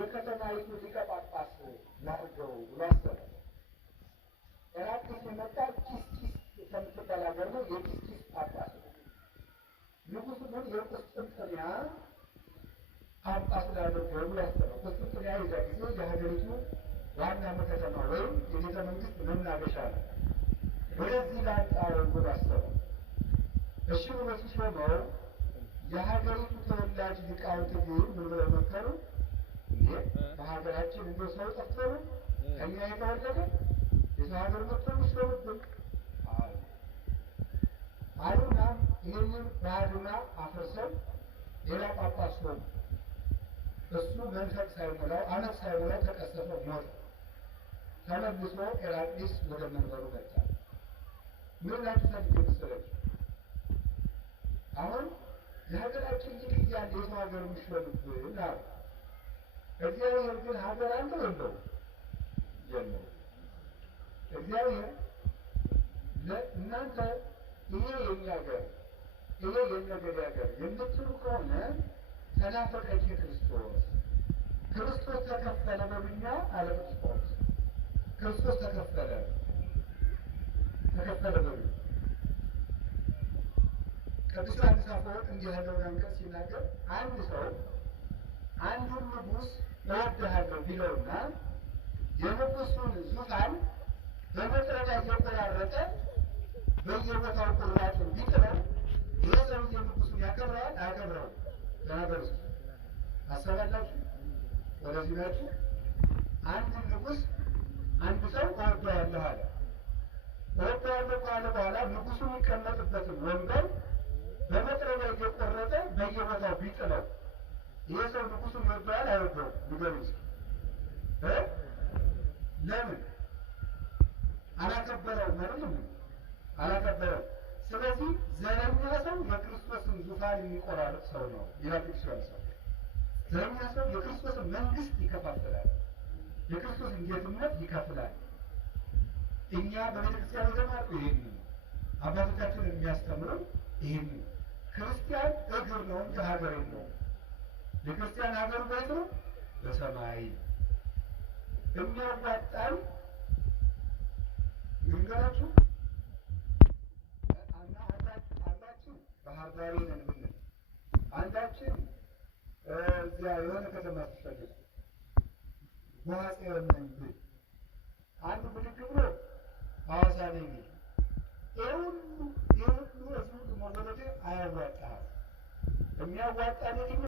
የከተማይቱ ሊቀ ጳጳስ ላድርገው ብሎ አሰበ። ሄራክሊስ የመጣ ኪስኪስ ከምትባል ሀገር ነው። የኪስኪስ ጳጳስ ነው። ንጉሡ ግን የቁስጥንጥንያ ጳጳስ ላድርገው ብሎ አሰበ። ቁስጥንጥንያ የዛ ጊዜ የሀገሪቱ ዋና ከተማ ወይም የቤተ መንግስት መናገሻ ነው። ወደዚህ ላንጣው ብሎ አሰበ። እሺ ብሎ ሲሾመው የሀገሪቱ ተወላጅ ሊቃውንት ግን ምን ብለው መከሩ? እንዴ በሀገራችን እንደ ሰው ጠፍቶ ነው ከኛ የተወለደ የሰው ሀገር መጥቶ ሚሾምብን አሉና ይህንን ባህልና አፍርሰው ሌላ ጳጳስ ሆኑ። እሱ መንፈቅ ሳይሞላው ዓመት ሳይሞላው ተቀሰፈ፣ ሞተ። ተመልሶ ሄራክሊስ ወደ መንበሩ መጣ። ምን ላትፈልግ መሰለች? አሁን የሀገራችን ልጅ እያለ የሰው ሀገር የሚሾምብን አሉ። እግዚአብሔር ግን ሀገር አለው የለው? የለው። እግዚአብሔር እናንተ ይሄ የኛ ሀገር ይሄ የነገድ ሀገር የምትሉ ከሆነ ተናፈቀች ክርስቶስ ተከፈለ በብኛ አለ ክርስቶስ ክርስቶስ ተከፈለ በብኛ ቅዱስ ዮሐንስ አፈወርቅ እንዲህ ያለውን አንቀጽ ሲናገር አንድ ሰው አንዱን ንጉሥ እወድሃለሁ ቢለውና የንጉሡን ዙፋን በመጥረቢያ እየቆራረጠ በየቦታው ቁራጩን ቢጥለው ይህ ሰውዬ ንጉሡን ያከብረዋል አያከብረውም? ለነገር ውስጥ አሰባላችሁ። ወደዚህ ናችሁ። አንድ ንጉሥ አንድ ሰው እወድሃለሁ አለ። እወድሃለሁ ካለ በኋላ ንጉሡ የሚቀመጥበትን ወንበር በመጥረቢያ እየቆረጠ በየቦታው ቢጥለው ይህ ሰው ንጉሡን ይወደዋል አይወደውም? ንገሩኝ። ለምን አላከበረውም? አይደለም አላከበረውም። ስለዚህ ዘረኛ ሰው የክርስቶስን ዙፋን የሚቆራረጥ ሰው ነው ይላል ቅዱስ ዮሐንስ። ዘረኛ ሰው የክርስቶስን መንግስት ይከፋፍላል፣ የክርስቶስን ጌትነት ይከፍላል። እኛ በቤተ ክርስቲያን የተማርነው ይሄን ነው። አባቶቻችን የሚያስተምሩ ይሄን ነው። ክርስቲያን እግር ነው እንጂ ሀገር የለውም። የክርስቲያን ሀገር ቤት ነው በሰማይ። የሚያዋጣን ልንገራችሁ፣ አንዳችን ባህር ዳር ነን ብንል፣ አንዳችን እዚያ የሆነ ከተማ ትፈልግ ዋጼ ነኝ ብል፣ አንዱ ብድግ ብሎ ሐዋሳ ነኝ ቢል፣ ይህ ሁሉ እዚህ ሁሉ መወለድ አያዋጣም። የሚያዋጣን